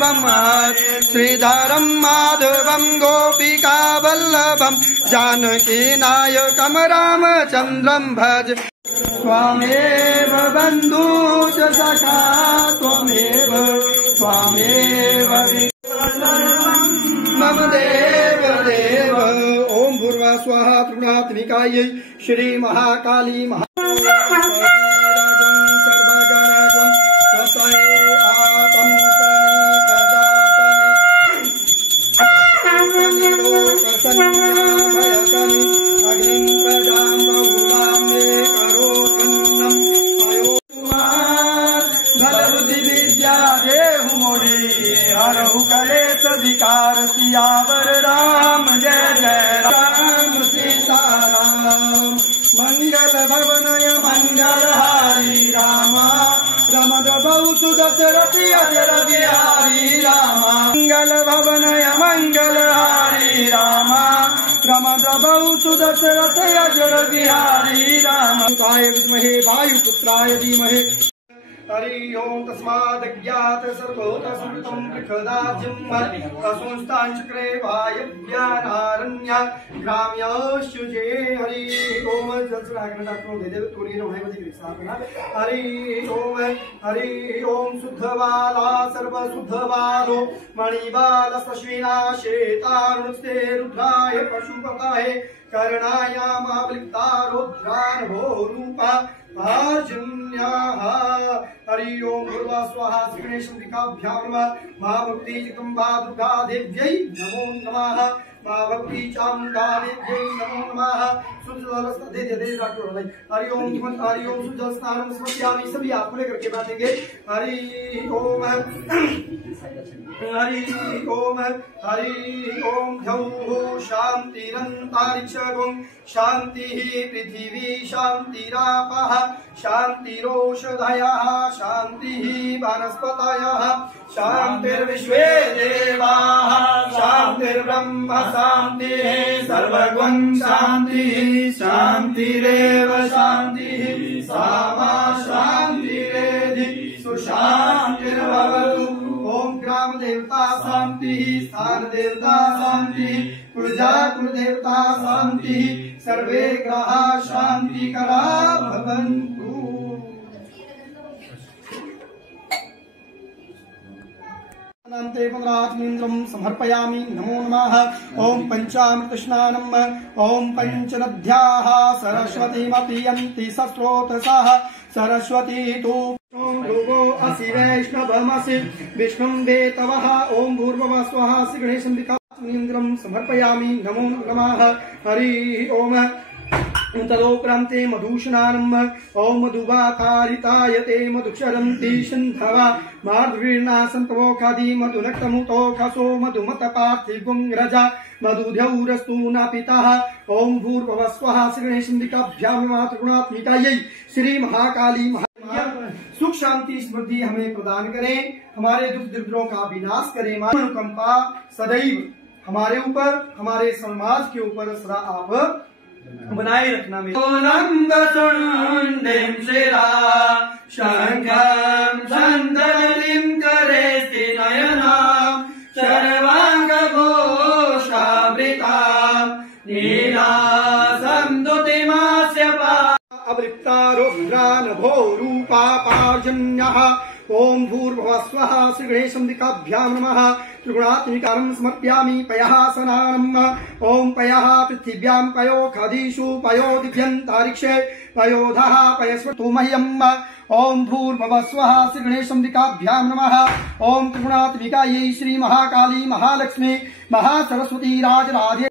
वासुदेवम् श्रीधरं माधवं गोपिका वल्लभं जानकी नायकं रामचन्द्रं भज त्वमेव बन्धु च सखा त्वमेव मम देव देव। ओम भूर्वा स्वाहा त्रिगुणात्मिकायै श्री महाकाली हरहु कलेश विकार सियावर राम जय जय राम सीताराम। मंगल भवनय मंगलहारी राम रमद्रभौ सुदशरथि अजर बिहारी राम। मंगल भवनय मंगलहारी राम रमद्रभौ सुदशरथि अजर बिहारी राम। सुताय विद्महे वायुपुत्राय धीमहि हरि ओम तस्मादज्ञात सर्वोतस्मृतं प्रखदाज्यं तस्मांश्चक्रे वायव्यानारण्य ग्राम्यशुजे। हरि ओम हरि ओम शुद्धवाला सर्वशुद्धवालो मणिबाल सश्विना शेतारुणस्ते रुद्राय पशुपताय कर्णाय महाबलिता रुद्रानभो रूपा आजन्याः। हरि ओम भूर्वा स्वाहा श्री गणेशाभ्यां नमः। महाभक्ति जगदम्बा दुर्गा देव्यै नमो नमः। महाभक्ति चामुण्डा देव्यै नमो नमः। हरि ओम शुद्ध स्नानं समर्पयामि। सभी आप खुले करके बैठेंगे। हरि ओम द्यौः शान्तिरन्तरिक्षं शान्तिः पृथिवी शान्तिरापः शान्तिरोषधयः शान्तिः वनस्पतयः शान्तिर्विश्वे देवाः शान्तिर्ब्रह्म शान्तिः सर्वगुण शान्तिः शान्तिरेव शान्तिः सामा शान्तिरेधि सुशान्तिर्भवतु। ओम ग्राम देवता शांति स्थान देवता शांति कुलजा कुल देवता शांति सर्वे ग्रह शांति करा भवन्तु। अनन्ते पुनरात्मीन्द्रं समर्पयामि। नमो नमः। ओम पंचामृत स्नानम् ओम पंचनद्याः सरस्वतीमपि यन्ति सस्रोतसः सरस्वती तु ओम भूवो असि वैष्णवमसि विष्णुं वेतवः। ओम भूर्भुवः स्वाहा श्री गणेशाम्बिकान्द्रं समर्पयामि। नमो नमः। हरि ओम तदोपरान्ते मधुस्नानम् ओम मधुवाकारितायते मधुक्षरन्ति सिन्धवा माधुर्नासन्तवोखादि मधुनक्तमुतोखसो मधुमतपार्थिगुङ्रजा मधुध्यौरस्तु न पितः। ओम भूर्भुवः स्वाहा श्री गणेशाम्बिकाभ्यां नमः। त्रिगुणात्मिकायै श्री महाकाली सुख शांति समृद्धि हमें प्रदान करें। हमारे दुख दरिद्रों का विनाश करें। अनुकंपा सदैव हमारे ऊपर हमारे समाज के ऊपर सदा आप बनाए रखना। शंखं संदलिं करेस्ति नयनां सर्वांगभूषावृतां नीलासं दुतिमास्य अवृत्तारुद्रानभो रूपा पार्जन्यः। ओम भूर्भुवः स्वः श्री गणेशाम्बिकाभ्यां नमः। त्रिगुणात्मिकारं समर्पयामि। पयः स्नानम् ओम पयः पृथिव्यां पयो खदिषु पयो दिव्यन्तरिक्षे पयोधः पयस्वतु मह्यम्। ओम भूर्भुवः स्वः श्री गणेशाम्बिकाभ्यां नमः। ओम त्रिगुणात्मिकायै श्री महाकाली महालक्ष्मी महासरस्वती राजराजे